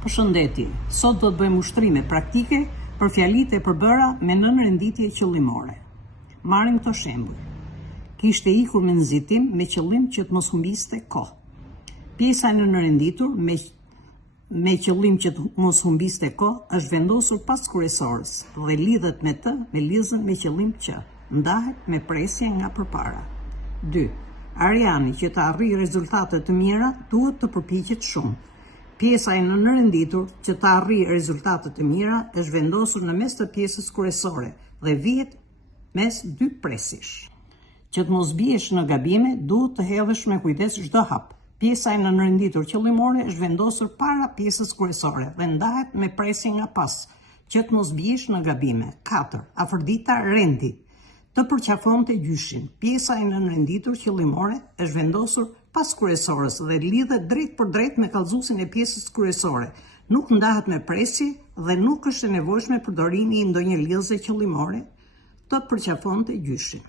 Përshëndetje, sot do të bëjmë ushtrime praktike për fjalitë e përbëra me nënrenditje qëllimore. Marrim këto shembuj. Kishte ikur me nxitim me qëllim që të mos humbiste kohë. Pjesa e nënrenditur me qëllim që të mos humbiste kohë është vendosur pas kryesorës dhe lidhet me të me lizën me qëllim që ndahet me presje nga përpara. 2. Ariani që të arrijë rezultate të mira duhet të përpiqet shumë. Pjesa e nënrenditur që të arrijë rezultate të mira është vendosur në mes të pjesës kryesore dhe vihet mes dy presish. Që të mos biesh në gabime, duhet të hedhësh me kujdes çdo hap. Pjesa e nënrenditur qëllimore është vendosur para pjesës kryesore dhe ndahet me presje nga pas, që të mos biesh në gabime. 4. Afërdita rendi të përqafonte gjyshin. Pjesa e nënrenditur qëllimore është vendosur pas kryesorës dhe lidhet drejt për drejt me kallëzuesin e pjesës kryesore. Nuk ndahet me presje dhe nuk është e nevojshme përdorimi i ndonjë lidhje qëllimore të përqafonte gjyshin.